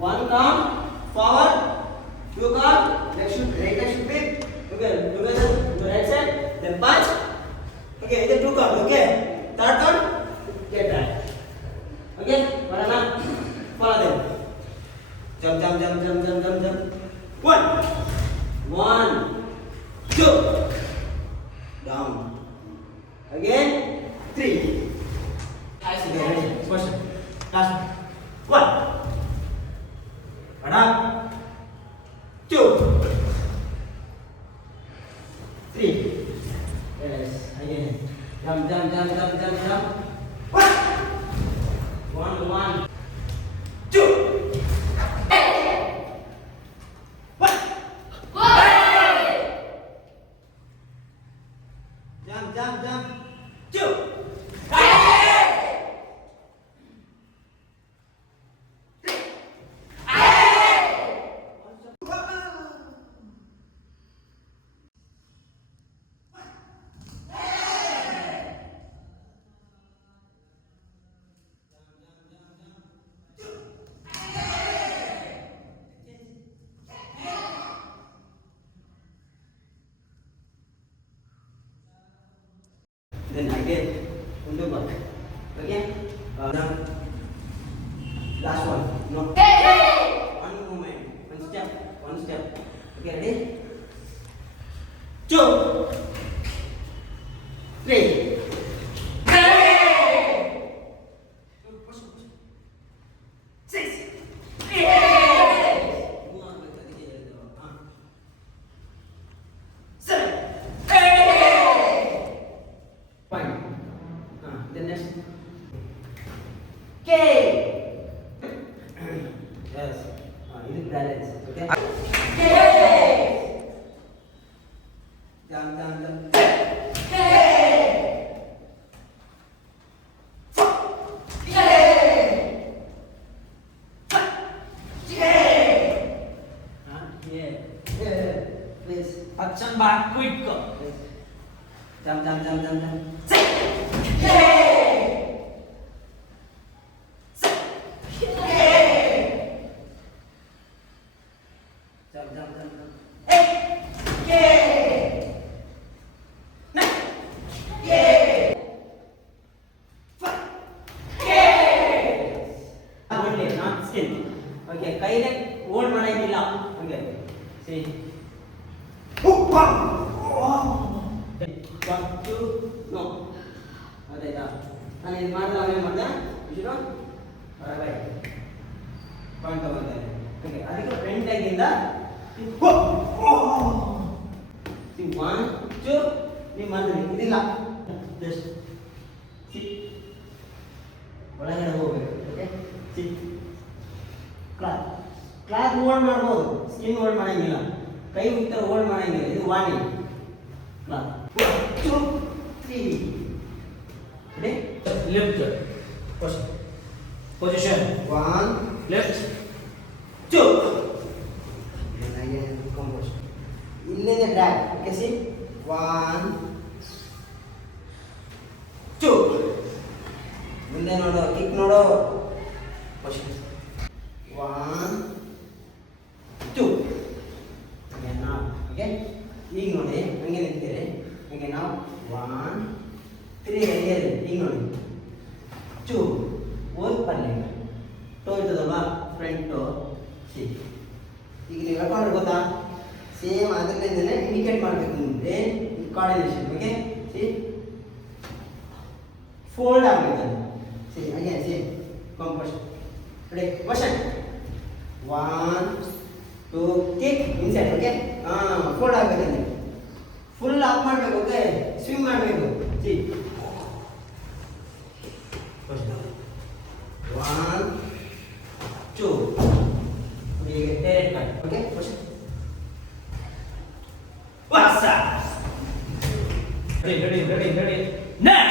One count forward, two count, right leg should be okay, together, your right side, then punch. Okay, the two count, okay. Third count, get back. Okay, follow them. Jump. One, two, down. Again, three. Okay, ready. Question. Last one. Two, three. Yes. Again. Jump. One, two. Jump. Two. Then again, undo back. Okay? Now, last one. No. One movement. One step. Okay, ready? Two, three. Six. Then next. K. Yes. This is balance. Okay. K. Jump. K. Please. Action back quick. Jump. Okay, ಕೈಲೇ hold ಮಾಡಂಗಿಲ್ಲ. Okay. See. 1, 2, no. ಅದಾಯ್ತಾ? ನಾನು ಇದು ಮಾಡಿದ್ರೆ ಅವನೇ ಮಾಡ್ದೆ. ಇಷ್ಟು ಹೊರಗಡೆ point ತಗೊಂತಾರೆ. ಓಕೆ, ಅದಕ್ಕೆ ಫ್ರಂಟ್ ಲೆಗ್ಗಿಂದ 1, 2 ನೀವು ಮಾಡಿದ್ರಿ. ಇದಿಲ್ಲ, ಜಸ್ಟ್ ಒಳಗಡೆ ಹೋಗ್ಬೇಕು. ಓಕೆ, ಕ್ಲಾತ್ ಹೋಲ್ಡ್ ಮಾಡ್ಬೋದು, ಸ್ಕಿನ್ ಹೋಲ್ಡ್ ಮಾಡಂಗಿಲ್ಲ, ಕೈ ಉತ್ತರ ಹೋಲ್ಡ್ ಮಾಡಂಗಿಲ್ಲ. ಇದು warning. Cloth 1, 2, 3. Ready? Lift. Position. 1, Lift. 2. And again, compost. ಇಲ್ಲಿಂದ ಡ್ರ್ಯಾಗ್. Okay, C 1, 2. ಮುಂದೆ ನೋಡು, ಕಿಕ್ ನೋಡು. 1, 2. Again now. Okay? ಈಗ ನೋಡಿ, ಹಂಗೆ ನಿಂತಿರಿ. ಹಂಗೆ ನಾವು 1, 3 ಹೇಳಿ. ಈಗ ನೋಡಿ 2 ಹೋಗಿ ಬರಲಿ. ಟೋ ಇರ್ತದಲ್ವಾ, ಫ್ರಂಟ್ ಟೋ. ಸಿ ಈಗ ನೀವು ಹೇಳ್ಕೊಂಡ್ರೆ ಗೊತ್ತಾ, ಸೇಮ್ ಅದರಿಂದಲೇ ಇಂಡಿಕೇಟ್ ಮಾಡಬೇಕು ಮುಂದೆ ಕೋಆರ್ಡಿನೇಷನ್. ಓಕೆ, ಸಿ ಫೋಲ್ಡ್ ಆಗಬೇಕು. See again see compose. Ready? Motion 1, 2 kick inside. Okay, fold ಆಗಬೇಕಂದ್ರೆ ಫುಲ್ ಅಪ್ ಮಾಡಬೇಕು. ಓಕೆ, ಸ್ವಿಂಗ್ ಮಾಡಬೇಕು. ಸಿ 1, 2. ಈಗ ಡೈರೆಕ್ಟ್ ಮಾಡಿ. ಓಕೆ, ಮೋಷನ್ ವಾಸಾ. Ready. Now.